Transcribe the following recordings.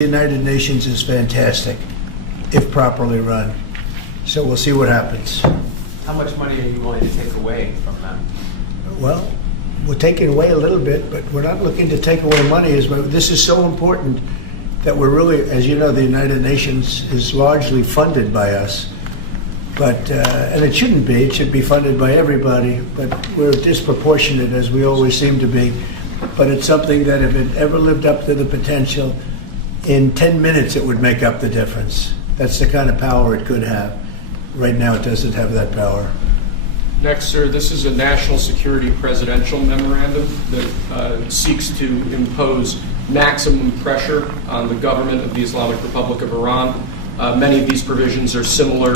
The United Nations is fantastic, if properly run. So we'll see what happens. How much money are you willing to take away from them? Well, we're taking away a little bit, but we're not looking to take away money. This is so important that we're really, as you know, the United Nations is largely funded by us. But, and it shouldn't be. It should be funded by everybody. But we're disproportionate, as we always seem to be. But it's something that if it ever lived up to the potential, in 10 minutes it would make up the difference. That's the kind of power it could have. Right now it doesn't have that power. Next, sir, this is a national security presidential memorandum that seeks to impose maximum pressure on the government of the Islamic Republic of Iran. Many of these provisions are similar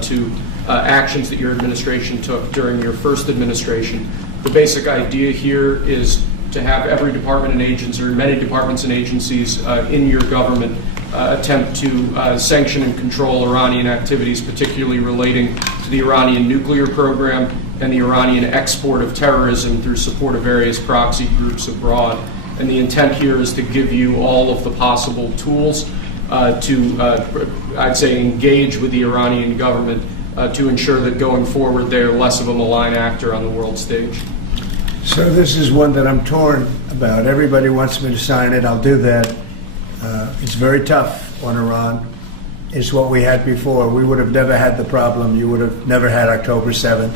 to actions that your administration took during your first administration. The basic idea here is to have every department and agency, or many departments and agencies in your government attempt to sanction and control Iranian activities, particularly relating to the Iranian nuclear program and the Iranian export of terrorism through support of various proxy groups abroad. And the intent here is to give you all of the possible tools to, I'd say, engage with the Iranian government to ensure that going forward they're less of a malign actor on the world stage. So this is one that I'm torn about. Everybody wants me to sign it. I'll do that. It's very tough on Iran. It's what we had before. We would have never had the problem. You would have never had October 7th.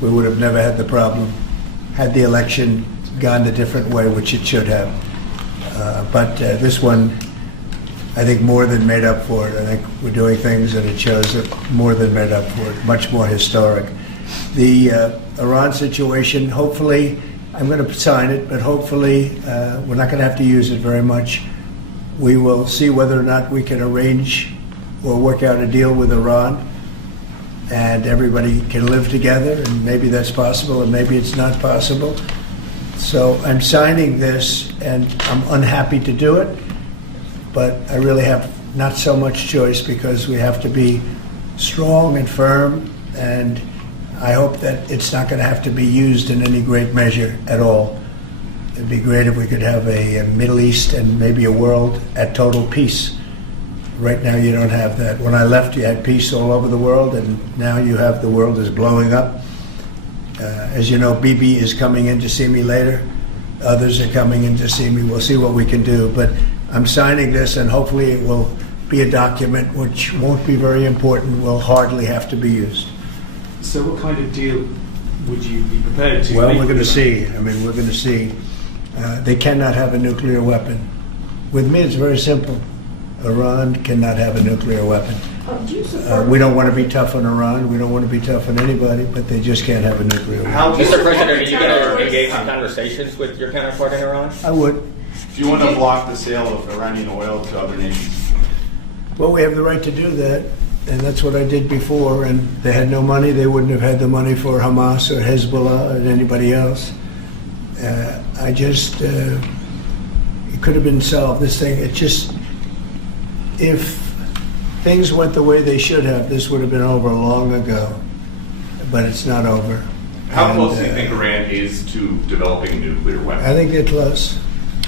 We would have never had the problem had the election gone a different way, which it should have. But this one, I think, more than made up for it. I think we're doing things that it shows that more than made up for it, much more historic. The Iran situation, hopefully, I'm going to sign it, but hopefully we're not going to have to use it very much. We will see whether or not we can arrange or work out a deal with Iran and everybody can live together, and maybe that's possible and maybe it's not possible. So I'm signing this and I'm unhappy to do it, but I really have not so much choice because we have to be strong and firm, and I hope that it's not going to have to be used in any great measure at all. It'd be great if we could have a Middle East and maybe a world at total peace. Right now you don't have that. When I left, you had peace all over the world, and now you have the world is blowing up. As you know, Bibi is coming in to see me later. Others are coming in to see me. We'll see what we can do. But I'm signing this, and hopefully it will be a document which won't be very important, will hardly have to be used. So what kind of deal would you be prepared to Well, make? we're going to see. I mean, we're going to see. They cannot have a nuclear weapon. With me, it's very simple. Iran cannot have a nuclear weapon. We don't want to be tough on Iran. We don't want to be tough on anybody, but they just can't have a nuclear weapon. Mr. President, are you going to engage in conversations with your counterpart in Iran? I would. Do you want to block the sale of Iranian oil to other nations? Well, we have the right to do that, and that's what I did before, and they had no money. They wouldn't have had the money for Hamas or Hezbollah or anybody else. It could have been solved. This thing, if things went the way they should have, this would have been over long ago, but it's not over. How close do you think Iran is to developing a nuclear weapon? I think they're close.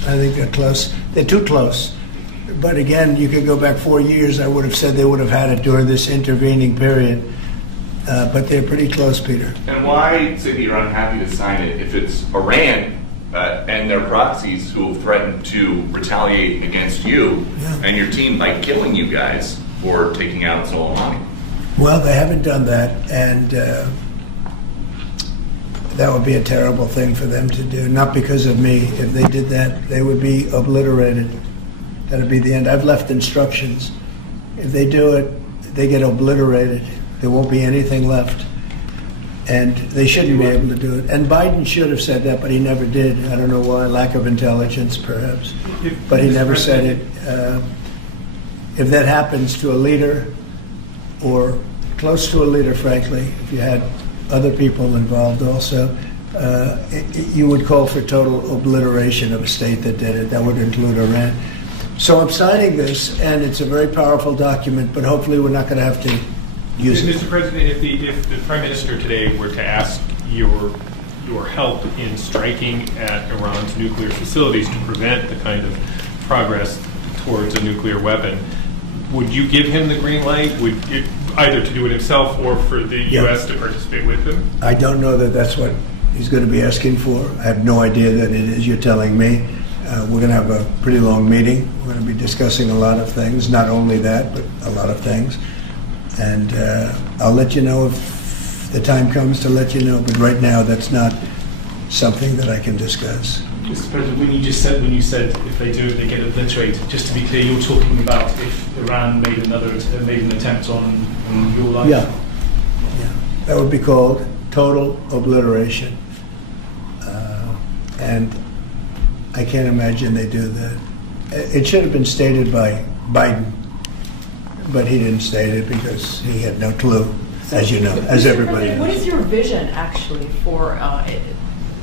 I think they're close. They're too close. But again, you could go back 4 years, I would have said they would have had it during this intervening period. But they're pretty close, Peter. And why say that you're unhappy to sign it if it's Iran and their proxies who have threatened to retaliate against you and your team by killing you guys for taking out Soleimani? Well, they haven't done that, and that would be a terrible thing for them to do. Not because of me. If they did that, they would be obliterated. That would be the end. I've left instructions. If they do it, they get obliterated. There won't be anything left. And they shouldn't be able to do it. And Biden should have said that, but he never did. I don't know why. Lack of intelligence, perhaps. But he never said it. If that happens to a leader, or close to a leader, frankly, if you had other people involved also, you would call for total obliteration of a state that did it. That would include Iran. So I'm signing this, and it's a very powerful document, but hopefully we're not going to have to use it. Mr. President, if the Prime Minister today were to ask your help in striking at Iran's nuclear facilities to prevent the kind of progress towards a nuclear weapon, would you give him the green light? Either to do it himself or for the U.S. to participate with him? I don't know that that's what he's going to be asking for. I have no idea that it is. You're telling me. We're going to have a pretty long meeting. We're going to be discussing a lot of things, not only that, but a lot of things. And I'll let you know if the time comes to let you know. But right now, that's not something that I can discuss. Mr. President, when you said if they do it, they get obliterated. Just to be clear, you're talking about if Iran made an attempt on your life. Yeah, that would be called total obliteration, and I can't imagine they do that. It should have been stated by Biden, but he didn't state it because he had no clue, as you know, as everybody knows. What is your vision actually for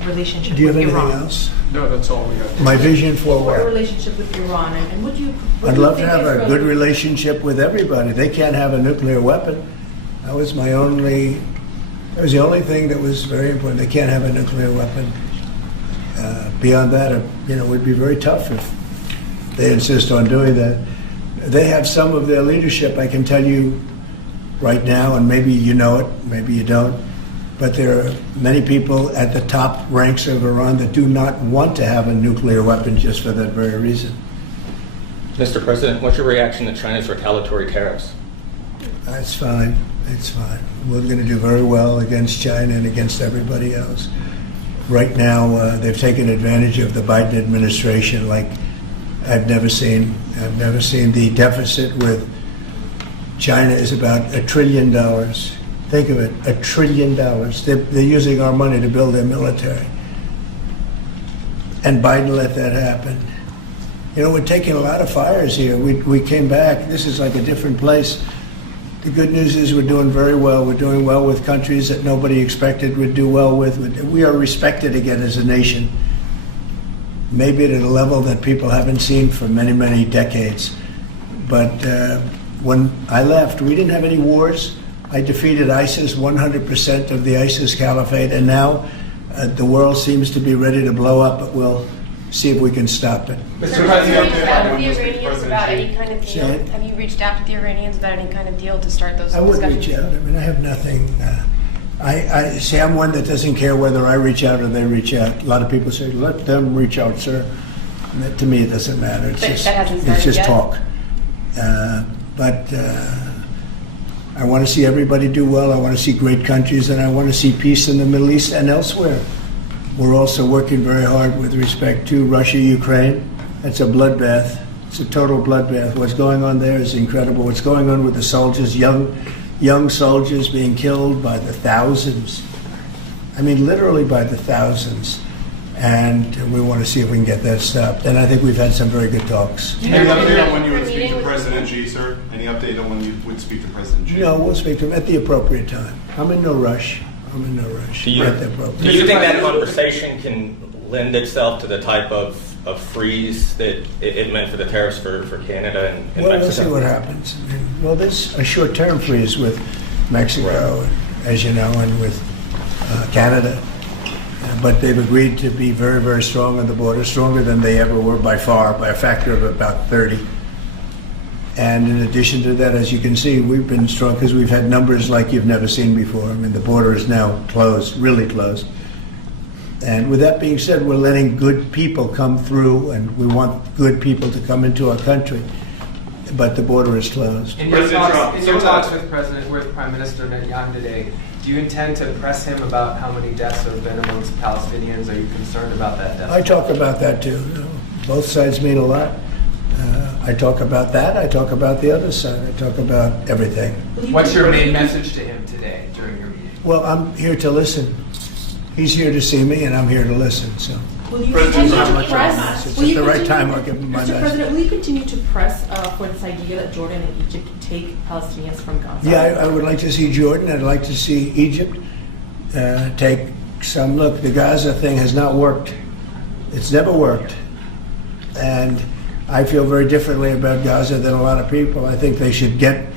relationship Do you have with anything Iran? else? No, that's all we have. My vision for For a what? relationship with Iran, and would you? I'd love to have a good relationship with everybody. They can't have a nuclear weapon. That was the only thing that was very important. They can't have a nuclear weapon. Beyond that, it would be very tough if they insist on doing that. They have some of their leadership, I can tell you right now, and maybe you know it, maybe you don't, but there are many people at the top ranks of Iran that do not want to have a nuclear weapon just for that very reason. Mr. President, what's your reaction to China's retaliatory tariffs? That's fine. It's fine. We're going to do very well against China and against everybody else. Right now, they've taken advantage of the Biden administration like I've never seen. I've never seen. The deficit with China is about $1 trillion. Think of it, $1 trillion. They're using our money to build their military. And Biden let that happen. We're taking a lot of fires here. We came back. This is like a different place. The good news is we're doing very well. We're doing well with countries that nobody expected we'd do well with. We are respected again as a nation, maybe at a level that people haven't seen for many, many decades. But when I left, we didn't have any wars. I defeated ISIS, 100% of the ISIS caliphate, and now the world seems to be ready to blow up, but we'll see if we can stop it. Mr. President, have you reached out to the Iranians about any kind of deal? Say it. Have you reached out to the Iranians about any kind of deal to start those I would discussions? reach out. I have nothing. I see. I'm one that doesn't care whether I reach out or they reach out. A lot of people say, "Let them reach out, sir." And that, to me, it doesn't matter. It's But just that hasn't it's started just yet? talk. But I want to see everybody do well. I want to see great countries, and I want to see peace in the Middle East and elsewhere. We're also working very hard with respect to Russia, Ukraine. It's a bloodbath. It's a total bloodbath. What's going on there is incredible. What's going on with the soldiers, young soldiers being killed by the thousands. I mean, literally by the thousands. And we want to see if we can get that stopped. And I think we've had some very good talks. Any update on when you would speak to President Xi, sir? Any update on when you would speak to President Xi? No, we'll speak to him at the appropriate time. I'm in no rush. Do At you, the appropriate do you think that conversation can lend itself to the type of freeze that it meant for the tariffs for Canada and Well, Mexico? we'll see what happens. Well, there's a short-term freeze with Mexico, as you know, and with Canada. But they've agreed to be very, very strong on the border, stronger than they ever were by far, by a factor of about 30. And in addition to that, as you can see, we've been strong because we've had numbers like you've never seen before. I mean, the border is now closed, really closed. And with that being said, we're letting good people come through, and we want good people to come into our country. But the border is closed. In your President Trump, talks with Prime Minister Netanyahu today, do you intend to press him about how many deaths have been amongst Palestinians? Are you concerned about that death? I talk about that too. Both sides mean a lot. I talk about that. I talk about the other side. I talk about everything. What's your main message to him today during your meeting? Well, I'm here to listen. He's here to see me, and I'm here to listen. So, Will you President continue Trump, to press? at Will you the right continue- time, I'll give him my Mr. message. President, will you continue to press for this idea that Jordan and Egypt take Palestinians from Gaza? Yeah, I would like to see Jordan. I'd like to see Egypt take some look. The Gaza thing has not worked. It's never worked. And I feel very differently about Gaza than a lot of people. I think they should get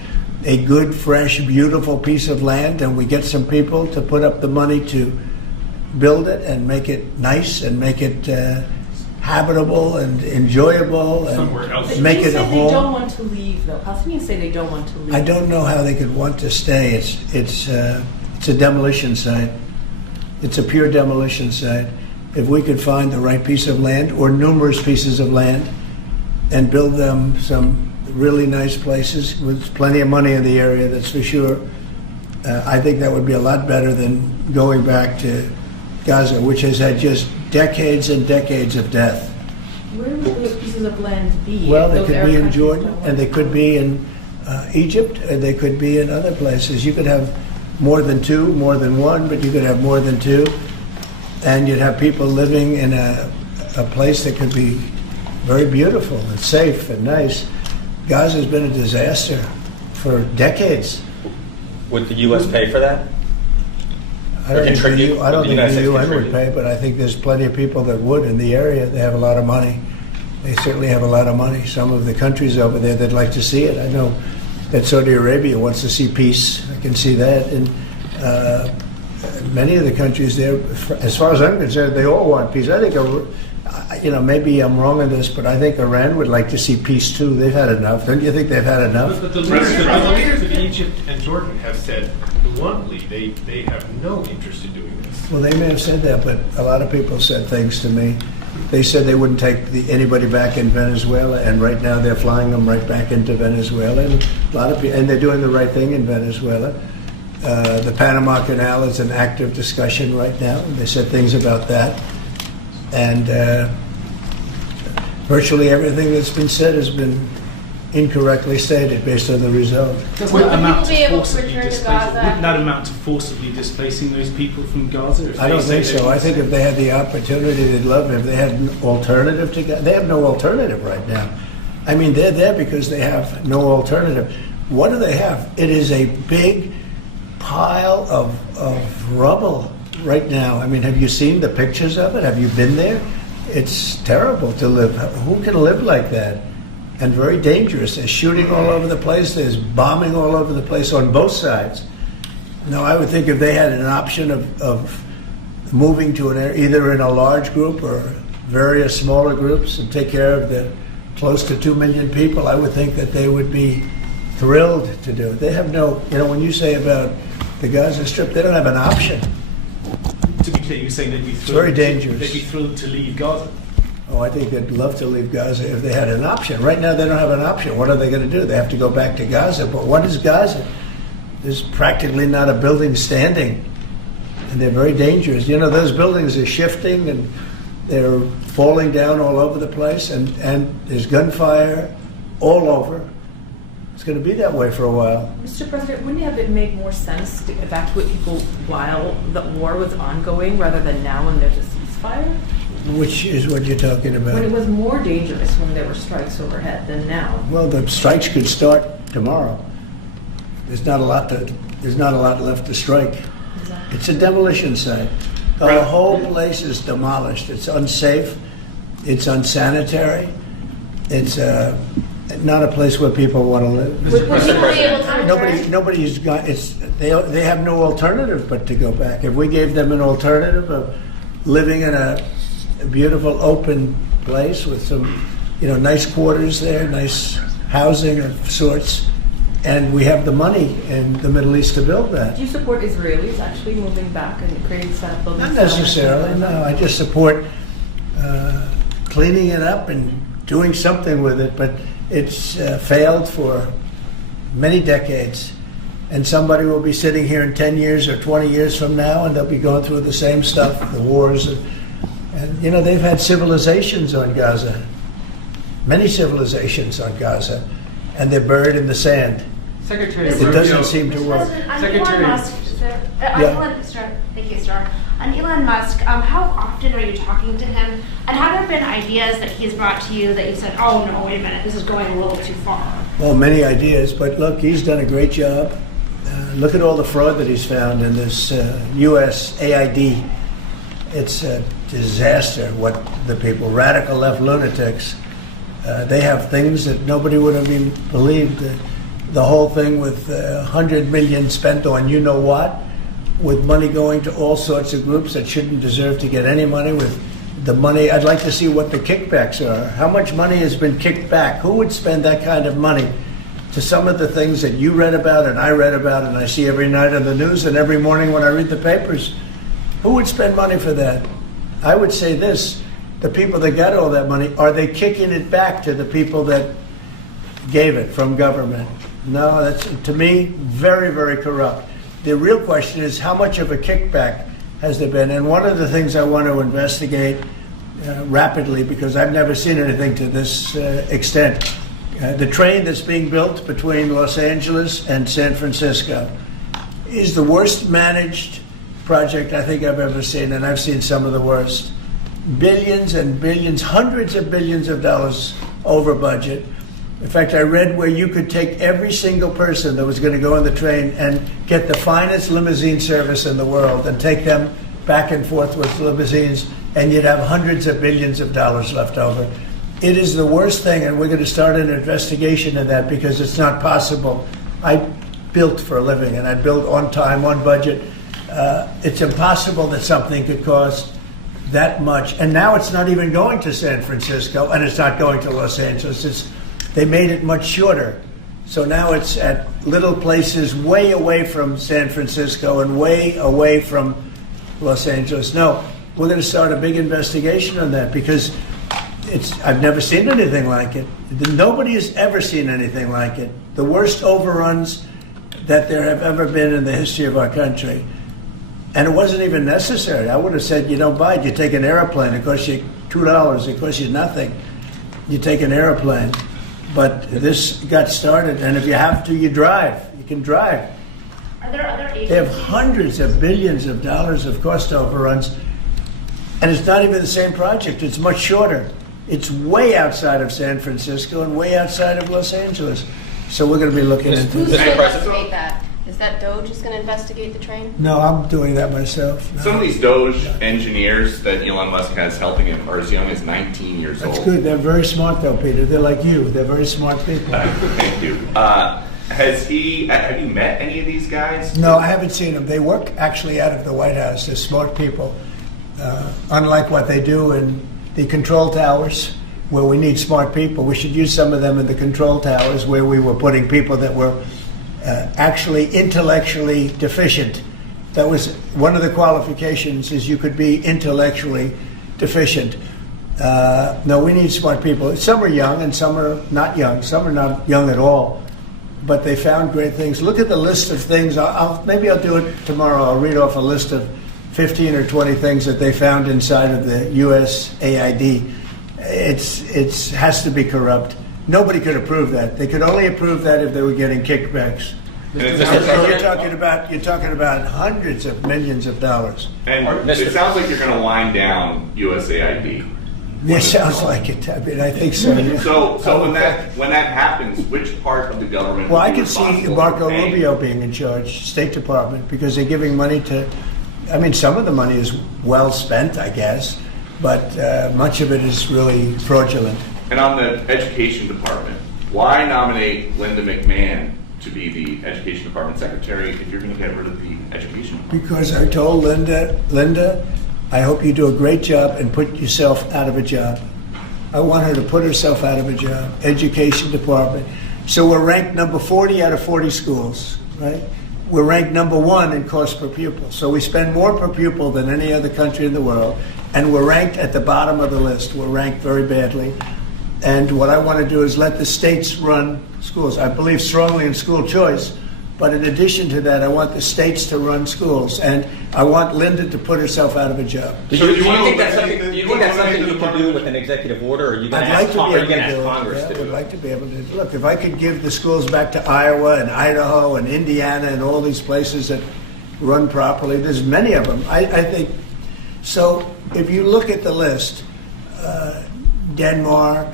a good, fresh, beautiful piece of land, and we get some people to put up the money to build it and make it nice and make it habitable and enjoyable Somewhere and else. But make you it a say home. they don't want to leave, though. Palestinians say they don't want to leave. I don't know how they could want to stay. It's a demolition site. It's a pure demolition site. If we could find the right piece of land or numerous pieces of land and build them some really nice places with plenty of money in the area, that's for sure, I think that would be a lot better than going back to Gaza, which has had just decades and decades of death. Where would those pieces of land be? Well, if they those could Arab be in countries Jordan, don't want and they to? could be in Egypt, and they could be in other places. You could have more than two, more than one, but you could have more than two, and you'd have people living in a place that could be very beautiful and safe and nice. Gaza's been a disaster for decades. Would the U.S. pay for that? I don't think contribute? I don't Would the think United the States UN would contribute? pay, but I think there's plenty of people that would in the area. They have a lot of money. They certainly have a lot of money. Some of the countries over there, they'd like to see it. I know that Saudi Arabia wants to see peace. I can see that. And many of the countries there, as far as I'm concerned, they all want peace. I think, maybe I'm wrong on this, but I think Iran would like to see peace too. They've had enough. Don't you think they've had enough? But the leaders of Egypt and Jordan have said bluntly they have no interest in doing this. Well, they may have said that, but a lot of people said things to me. They said they wouldn't take anybody back in Venezuela, and right now they're flying them right back into Venezuela. And a lot of people, and they're doing the right thing in Venezuela. The Panama Canal is an active discussion right now. They said things about that, and virtually everything that's been said has been incorrectly stated based on the result. Doesn't Will that amount people be to able to forcibly return to displacing? Gaza? Wouldn't that amount to forcibly displacing those people from Gaza? If I don't they think say they so. I want think to- if they had the opportunity, they'd love it. If they had an alternative to Gaza, they have no alternative right now. I mean, they're there because they have no alternative. What do they have? It is a big pile of rubble right now. I mean, have you seen the pictures of it? Have you been there? It's terrible to live. Who can live like that? And very dangerous. There's shooting all over the place. There's bombing all over the place on both sides. Now, I would think if they had an option of moving to an area, either in a large group or various smaller groups, and take care of the close to 2 million people, I would think that they would be thrilled to do it. They have no, when you say about the Gaza Strip, they don't have an option. To be clear, you're saying they'd be thrilled. very dangerous. They'd be thrilled to leave Gaza. Oh, I think they'd love to leave Gaza if they had an option. Right now, they don't have an option. What are they going to do? They have to go back to Gaza. But what is Gaza? There's practically not a building standing, and they're very dangerous. Those buildings are shifting, and they're falling down all over the place, and there's gunfire all over. It's going to be that way for a while. Mr. President, wouldn't it have made more sense to evacuate people while the war was ongoing rather than now when there's a ceasefire? Which is what you're talking When it about. was more dangerous when there were strikes overhead than now. Well, the strikes could start tomorrow. There's not a lot left to strike. Exactly. It's a demolition site. The whole place is demolished. It's unsafe. It's unsanitary. It's not a place where people want to live. Would people be able to return? Nobody's got. They have no alternative but to go back. If we gave them an alternative of living in a beautiful open place with some, nice quarters there, nice housing of sorts, and we have the money in the Middle East to build that. Do you support Israelis actually moving back and creating buildings? Not necessarily, no. I just support cleaning it up and doing something with it, but it's failed for many decades. And somebody will be sitting here in 10 years or 20 years from now, and they'll be going through the same stuff, the wars. And they've had civilizations on Gaza, many civilizations on Gaza, and they're buried in the sand. Secretary It Rubio. doesn't seem to Mr. work. President, on Secretary- Elon Musk, Yeah. thank you, Star. On Elon Musk, how often are you talking to him? And have there been ideas that he's brought to you that you said, oh no, wait a minute, this is going a little too far? Well, many ideas, but look, he's done a great job. Look at all the fraud that he's found in this U.S. AID. It's a disaster what the people, radical left lunatics, they have things that nobody would have even believed. The whole thing with $100 million spent on you-know-what, with money going to all sorts of groups that shouldn't deserve to get any money, with the money, I'd like to see what the kickbacks are. How much money has been kicked back? Who would spend that kind of money to some of the things that you read about and I read about and I see every night on the news and every morning when I read the papers? Who would spend money for that? I would say this, the people that got all that money, are they kicking it back to the people that gave it from government? No, that's, to me, very, very corrupt. The real question is, how much of a kickback has there been? And one of the things I want to investigate rapidly, because I've never seen anything to this extent, the train that's being built between Los Angeles and San Francisco is the worst managed project I think I've ever seen, and I've seen some of the worst. Billions and billions, hundreds of billions of dollars over budget. In fact, I read where you could take every single person that was going to go on the train and get the finest limousine service in the world and take them back and forth with limousines, and you'd have hundreds of billions of dollars left over. It is the worst thing, and we're going to start an investigation of that because it's not possible. I built for a living, and I built on time, on budget. It's impossible that something could cost that much. And now it's not even going to San Francisco, and it's not going to Los Angeles. They made it much shorter. So now it's at little places way away from San Francisco and way away from Los Angeles. No, we're going to start a big investigation on that because I've never seen anything like it. Nobody has ever seen anything like it. The worst overruns that there have ever been in the history of our country. And it wasn't even necessary. I would have said, you don't buy it. You take an airplane. It costs you $2. It costs you nothing. You take an airplane. But this got started, and if you have to, you drive. You can drive. Are there other agencies? They have hundreds of billions of dollars of cost overruns, and it's not even the same project. It's much shorter. It's way outside of San Francisco and way outside of Los Angeles. So we're going to be looking into Who's this. going to investigate that? Is that DOJ just going to investigate the train? No, I'm doing that myself. No. Some of these Doge engineers that Elon Musk has helping him are as young as 19 years old. That's good. They're very smart, though, Peter. They're like you. They're very smart people. Thank you. Have you met any of these guys? No, I haven't seen them. They work actually out of the White House. They're smart people. Unlike what they do in the control towers, where we need smart people, we should use some of them in the control towers where we were putting people that were actually intellectually deficient. That was one of the qualifications, is you could be intellectually deficient. No, we need smart people. Some are young and some are not young. Some are not young at all. But they found great things. Look at the list of things. Maybe I'll do it tomorrow. I'll read off a list of 15 or 20 things that they found inside of the USAID. It has to be corrupt. Nobody could approve that. They could only approve that if they were getting kickbacks. And you're talking about hundreds of millions of dollars. And it sounds like you're going to wind down USAID. It sounds like it. I mean, I think so. Yeah. So when that happens, which part of the government? Well, I could see Marco Rubio being in charge, State Department, because they're giving money to. I mean, some of the money is well spent, I guess, but much of it is really fraudulent. And on the Education Department, why nominate Linda McMahon to be the Education Department Secretary if you're going to get rid of the Education Department? Because I told Linda, I hope you do a great job and put yourself out of a job. I want her to put herself out of a job. Education Department. So we're ranked number 40 out of 40 schools, right? We're ranked number 1 in cost per pupil. So we spend more per pupil than any other country in the world. And we're ranked at the bottom of the list. We're ranked very badly. And what I want to do is let the states run schools. I believe strongly in school choice, but in addition to that, I want the states to run schools, and I want Linda to put herself out of a job. Do you think that's something you can do with an executive order, or are you going to ask Congress to do it? I would like to be able to. Look, if I could give the schools back to Iowa and Idaho and Indiana and all these places that run properly, there's many of them. I think so. If you look at the list, Denmark,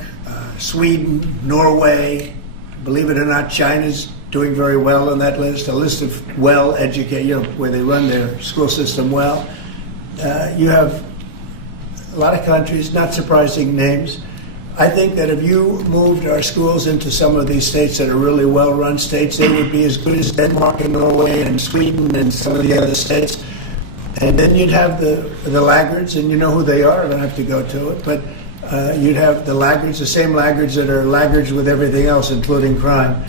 Sweden, Norway, believe it or not, China's doing very well on that list, a list of well-educated, where they run their school system well. You have a lot of countries, not surprising names. I think that if you moved our schools into some of these states that are really well-run states, they would be as good as Denmark and Norway and Sweden and some of the other states. And then you'd have the laggards, and you know who they are. I don't have to go to it, but you'd have the laggards, the same laggards that are laggards with everything else, including crime.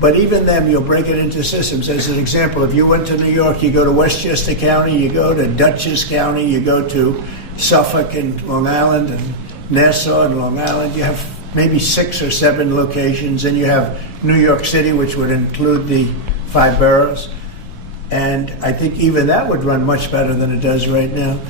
But even them, you'll break it into systems. As an example, if you went to New York, you go to Westchester County, you go to Dutchess County, you go to Suffolk and Long Island and Nassau and Long Island. You have maybe 6 or 7 locations, and you have New York City, which would include the 5 boroughs. And I think even that would run much better than it does right now.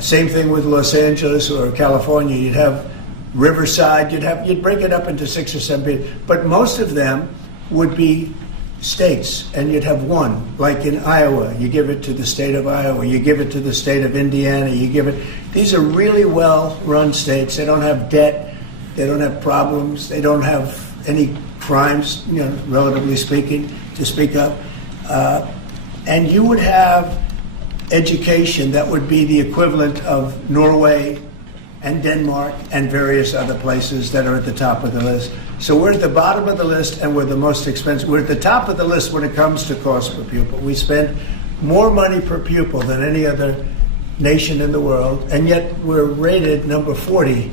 Same thing with Los Angeles or California. You'd have Riverside. You'd break it up into 6 or 7, but most of them would be states, and you'd have one. Like in Iowa, you give it to the state of Iowa. You give it to the state of Indiana. You give it. These are really well-run states. They don't have debt. They don't have problems. They don't have any crimes, relatively speaking, to speak of. And you would have education that would be the equivalent of Norway and Denmark and various other places that are at the top of the list. So we're at the bottom of the list, and we're the most expensive. We're at the top of the list when it comes to cost per pupil. We spend more money per pupil than any other nation in the world, and yet we're rated number 40.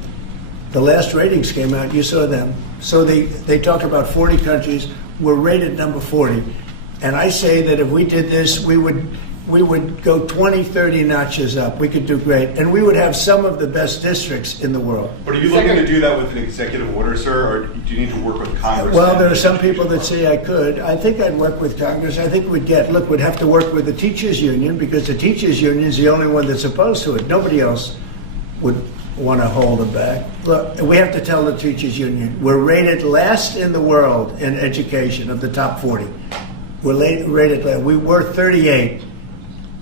The last ratings came out, you saw them. So they talk about 40 countries. We're rated number 40. And I say that if we did this, we would go 20, 30 notches up. We could do great. And we would have some of the best districts in the world. But are you looking to do that with an executive order, sir, or do you need to work with Congress? Well, there are some people that say I could. I think I'd work with Congress. I think we'd have to work with the teachers union, because the teachers union is the only one that's opposed to it. Nobody else would want to hold it back. Look, we have to tell the teachers union, we're rated last in the world in education of the top 40. We're rated last. We were 38.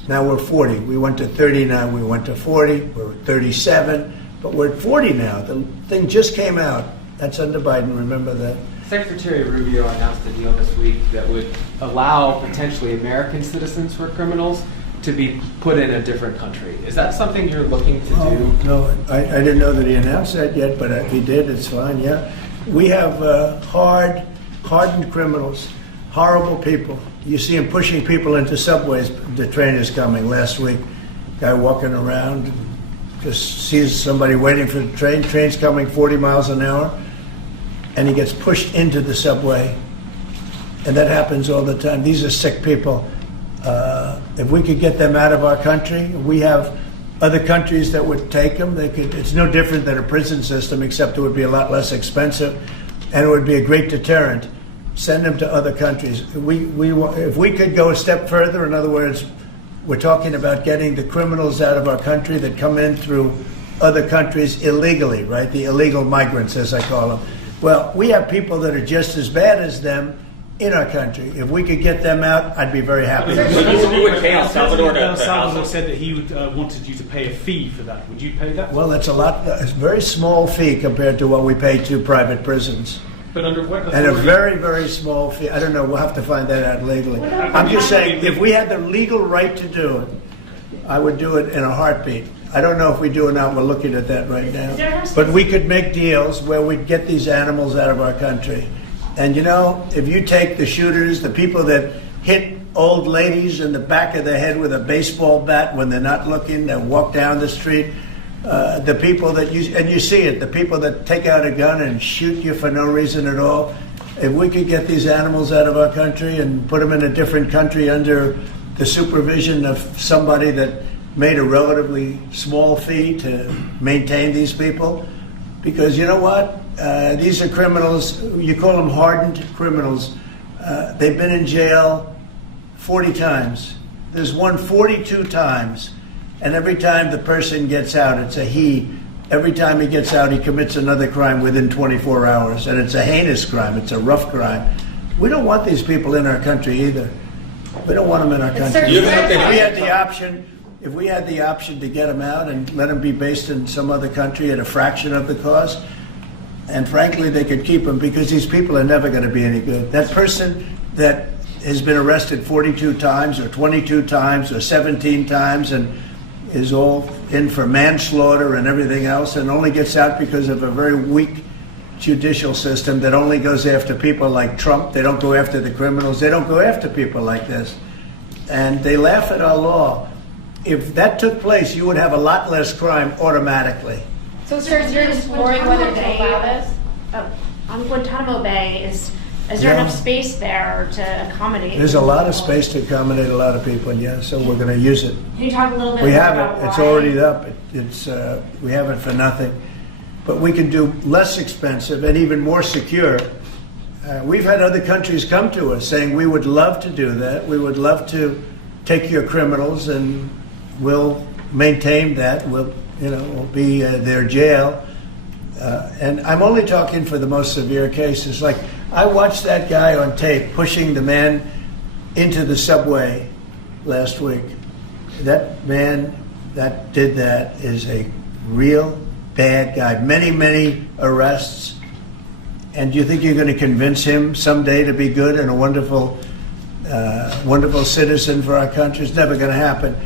Now we're 40. We went to 39. We went to 40. We're 37. But we're at 40 now. The thing just came out. That's under Biden. Remember that. Secretary Rubio announced a deal this week that would allow potentially American citizens who are criminals to be put in a different country. Is that something you're looking to do? No, I didn't know that he announced that yet, but if he did, it's fine, yeah. We have hardened criminals, horrible people. You see him pushing people into subways. The train is coming last week. Guy walking around, just sees somebody waiting for the train. Train's coming 40 miles an hour, and he gets pushed into the subway. And that happens all the time. These are sick people. If we could get them out of our country, we have other countries that would take them. It's no different than a prison system, except it would be a lot less expensive, and it would be a great deterrent. Send them to other countries. If we could go a step further, in other words, we're talking about getting the criminals out of our country that come in through other countries illegally, right? The illegal migrants, as I call them. Well, we have people that are just as bad as them in our country. If we could get them out, I'd be very happy. You would pay El Salvador to El Salvador said that he wanted you to pay a fee for that. Would you pay that? Well, that's it's a very small fee compared to what we pay to private prisons. But under what and a very, very small fee. I don't know. We'll have to find that out legally. I'm just saying, if we had the legal right to do it, I would do it in a heartbeat. I don't know if we do or not. We're looking at that right now. But we could make deals where we'd get these animals out of our country. And if you take the shooters, the people that hit old ladies in the back of the head with a baseball bat when they're not looking, that walk down the street, the people that you see it, the people that take out a gun and shoot you for no reason at all. If we could get these animals out of our country and put them in a different country under the supervision of somebody that made a relatively small fee to maintain these people, because you know what? These are criminals. You call them hardened criminals. They've been in jail 40 times. There's one 42 times. And every time the person gets out, it's a he. Every time he gets out, he commits another crime within 24 hours. And it's a heinous crime. It's a rough crime. We don't want these people in our country either. We don't want them in our country. If we had the option to get them out and let them be based in some other country at a fraction of the cost, and frankly, they could keep them, because these people are never going to be any good. That person that has been arrested 42 times or 22 times or 17 times and is all in for manslaughter and everything else, and only gets out because of a very weak judicial system that only goes after people like Trump. They don't go after the criminals. They don't go after people like this. And they laugh at our law. if that took place, you would have a lot less crime automatically. So, sir, you're exploring whether to allow this? On Guantanamo Bay, is there enough space there to accommodate? There's a lot of space to accommodate a lot of people, yeah, so we're going to use it. Can you talk a little bit We more have about it. It's why? already up. We have it for nothing. But we can do less expensive and even more secure. We've had other countries come to us saying, we would love to do that. We would love to take your criminals and we'll maintain that. We'll be their jail. And I'm only talking for the most severe cases. Like, I watched that guy on tape pushing the man into the subway last week. That man that did that is a real bad guy. Many, many arrests. And do you think you're going to convince him someday to be good and a wonderful citizen for our country? It's never going to happen.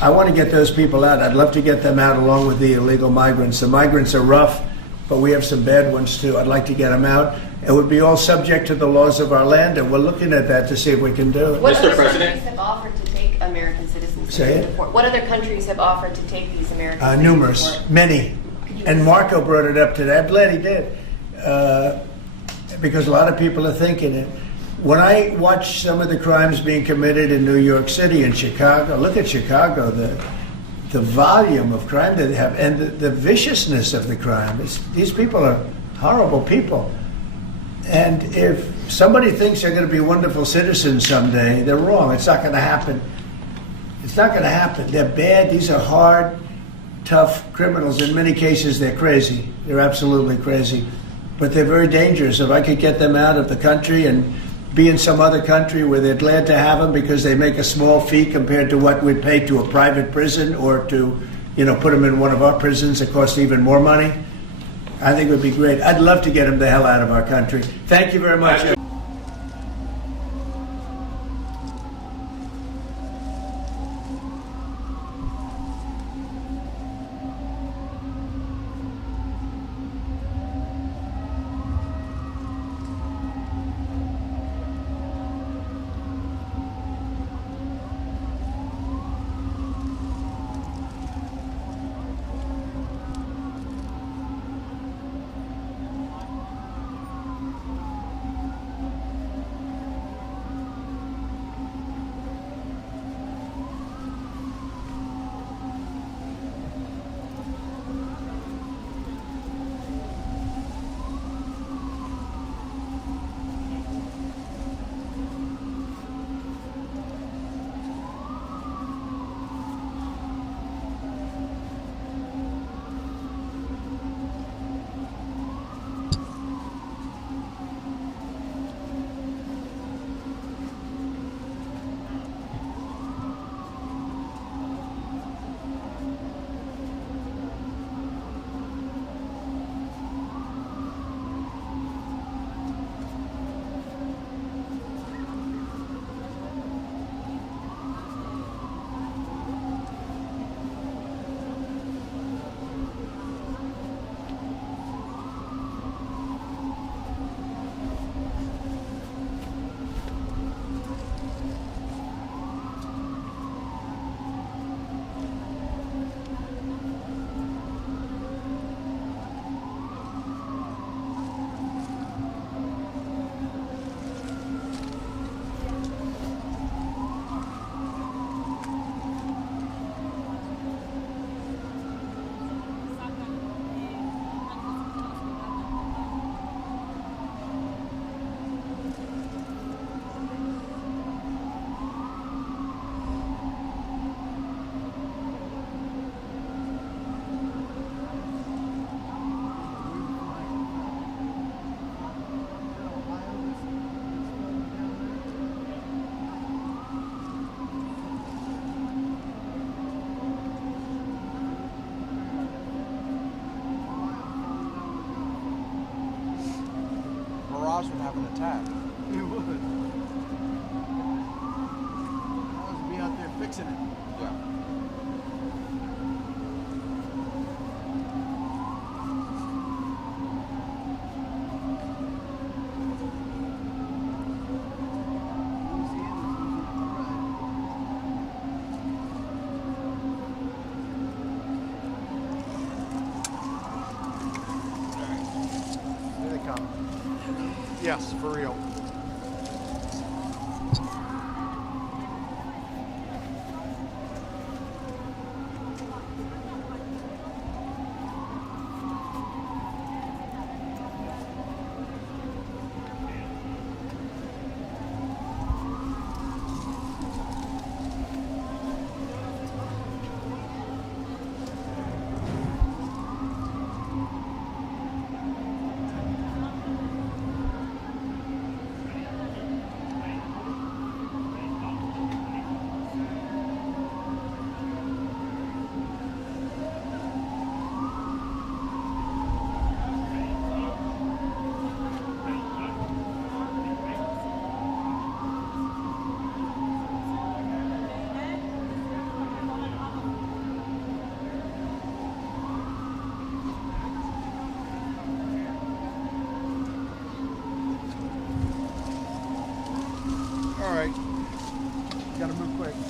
I want to get those people out. I'd love to get them out along with the illegal migrants. The migrants are rough, but we have some bad ones too. I'd like to get them out. It would be all subject to the laws of our land, and we're looking at that to see if we can do it. What other countries have offered to take American citizens? Say it? What other countries have offered to take these American citizens? Numerous, many. And Marco brought it up today. I'm glad he did, because a lot of people are thinking it. When I watch some of the crimes being committed in New York City and Chicago, look at Chicago, the volume of crime that they have and the viciousness of the crime. These people are horrible people. And if somebody thinks they're going to be wonderful citizens someday, they're wrong. It's not going to happen. It's not going to happen. They're bad. These are hard, tough criminals. In many cases, they're crazy. They're absolutely crazy. But they're very dangerous. If I could get them out of the country and be in some other country where they're glad to have them because they make a small fee compared to what we'd pay to a private prison or to, put them in one of our prisons that cost even more money, I think it would be great. I'd love to get them the hell out of our country. Thank you very much. Would have an attack. It would. I would be out there fixing it. Yeah. Yes, for real. All right. Gotta move quick.